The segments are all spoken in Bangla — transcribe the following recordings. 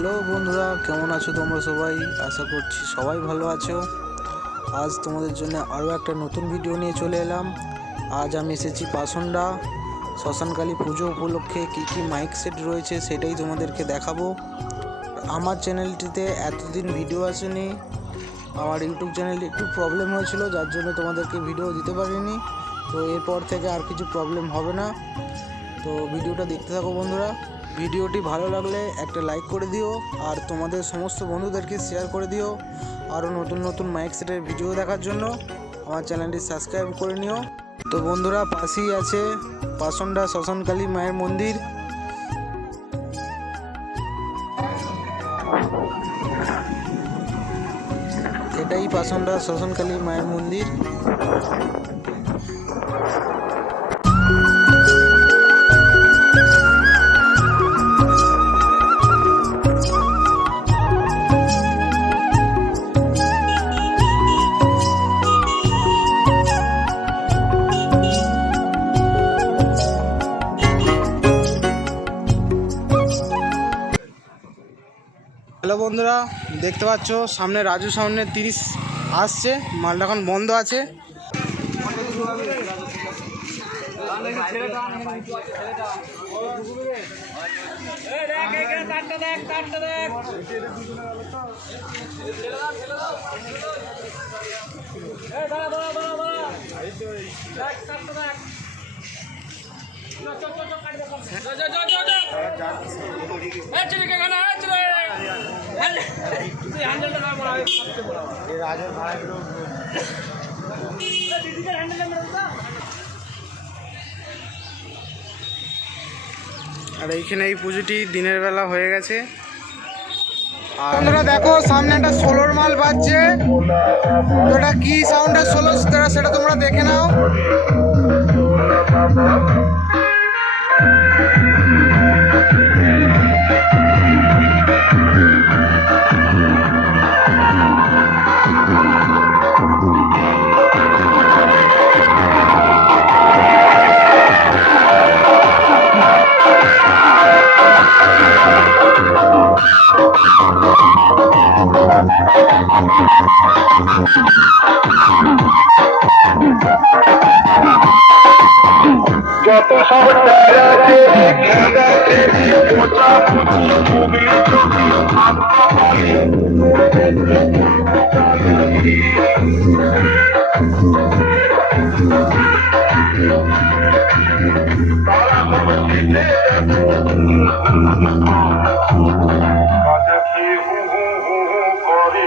হ্যালো বন্ধুরা, কেমন আছো তোমরা সবাই? আশা করছি সবাই ভালো আছো। আজ তোমাদের জন্য আরও একটা নতুন ভিডিও নিয়ে চলে এলাম। আজ আমি এসেছি পাসন্ডা শ্মশানকালী পুজো উপলক্ষে কী কী মাইক সেট রয়েছে সেটাই তোমাদেরকে দেখাবো। আমার চ্যানেলটিতে এতদিন ভিডিও আসেনি। আমার ইউটিউব চ্যানেলটি একটু প্রবলেম হয়েছিল, যার জন্য তোমাদেরকে ভিডিও দিতে পারিনি। তো এরপর থেকে আর কিছু প্রবলেম হবে না। তো ভিডিওটা দেখতে থাকো বন্ধুরা। ভিডিওটি ভালো লাগলে একটা লাইক করে দিও, আর তোমাদের সমস্ত বন্ধুদেরকে শেয়ার করে দিও, আরও নতুন নতুন মাইক সেটের ভিডিও দেখার জন্য আমার চ্যানেলটি সাবস্ক্রাইব করে নিও। তো বন্ধুরা, পাশেই আছে পাসন্ডা শ্মশানকালী মায়ের মন্দির। এটাই পাসন্ডা শ্মশানকালী মায়ের মন্দির। হ্যালো বন্ধুরা দেখতে পাচ্ছ সামনে রাজু সামনে তিরিশ আসছে মালটা এখন বন্ধ আছে আর এইখানে এই পুজোটি দিনের বেলা হয়ে গেছে। দেখো, সামনে একটা সোলোর মাল বাজছে। তো কি সাউন্ডের সোলো? সেটা তোমরা দেখে নাও। যত সব আছে পোচা পুচি ছবি ছবি কাছে হু হু হু হু করে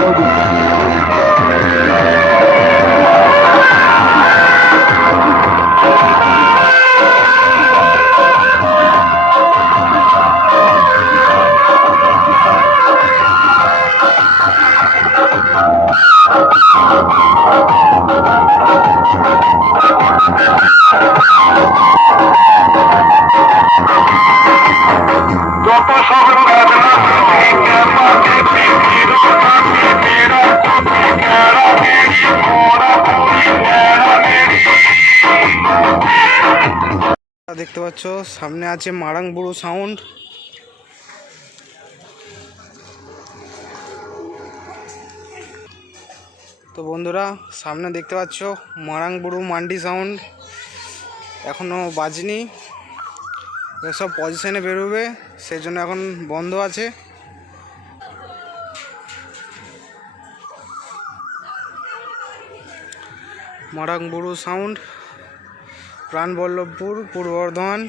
দেখতে পাচ্ছ, সামনে আছে মারাং বুড়ো সাউন্ড তো বন্ধুরা, সামনে দেখতে পাচ্ছ, মারাং বুড়ো মান্ডি সাউন্ড এখনও বাজনি। এসব পজিশনে বেরোবে সেই জন্য এখন বন্ধ আছে। মারাং বুড়ো সাউন্ড প্রাণবল্লভপুর পূর্ব বর্ধমান।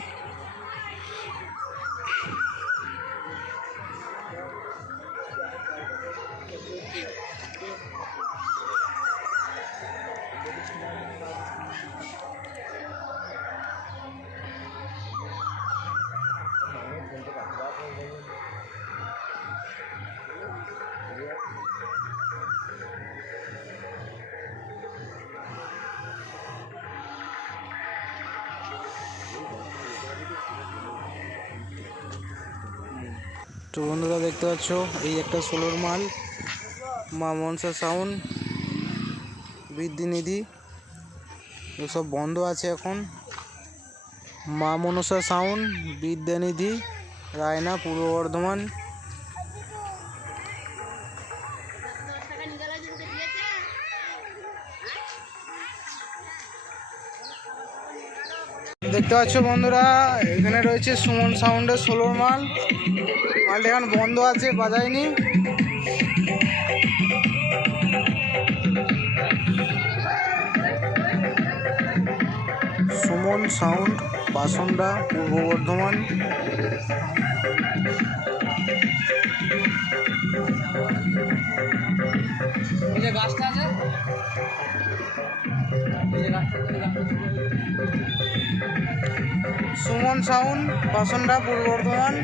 তো বন্ধুরা দেখতে পাচ্ছ, এই একটা সোলোর মাল, মা মনসা সাউন্ড বৃদ্ধিনিধি, এসব বন্ধ আছে এখন। মা মনসা সাউন্ড বিদ্যানিধি, রায়না, পূর্ব বর্ধমান। দেখতে পাচ্ছ বন্ধুরা, এখানে রয়েছে সুমন সাউন্ডের সোলোর মাল। মালটা এখন বন্ধ আছে, বাজায়নি। সুমন সাউন্ড বাসনডা পূর্ব বর্ধমান। সুমন সাউন বাসনডা পূর্ব বর্ধমান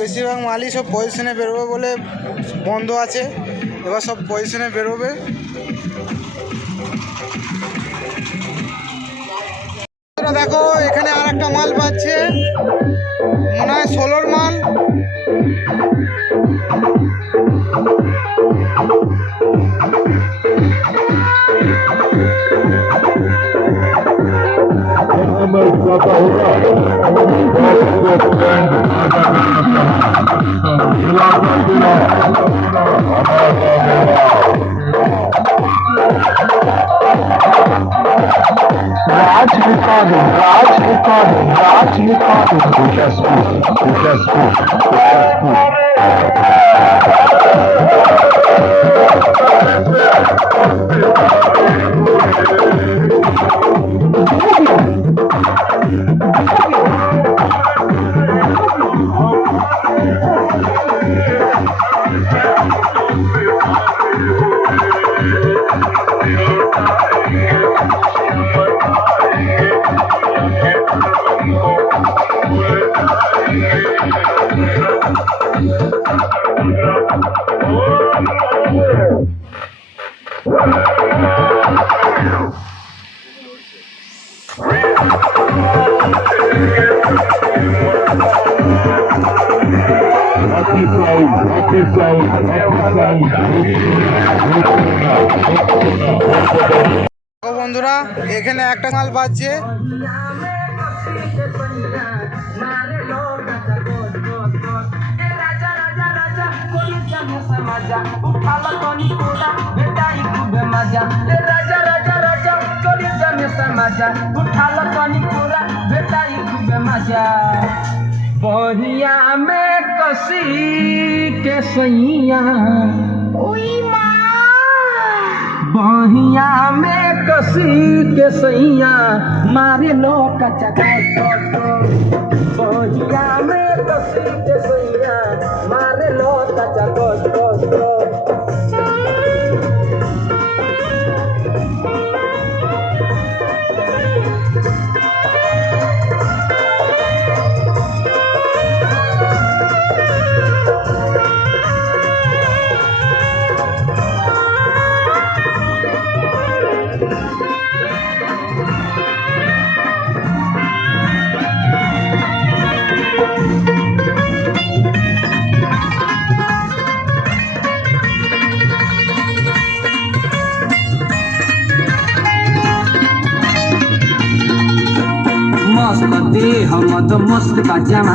বেশিরভাগ মালই সব পজিশনে বেরোবে বলে বন্ধ আছে। এবার সব পজিশনে বেরোবে। দেখো, এখানে আর একটা মাল পাচ্ছে। মনে হয় ষোলোর মাল। Raj recording Raj recording Raj recording कुशस्कू कुशस्कू कुशस्कू বন্ধুরা এখানে একটা মাল বাজছে মজা বহিয়া মে बहिया में कसी के सैया बहिया में कसी के सैया मारे लो कचा बहिया में कसी के सैया मस्त देह मद मस्त का जमा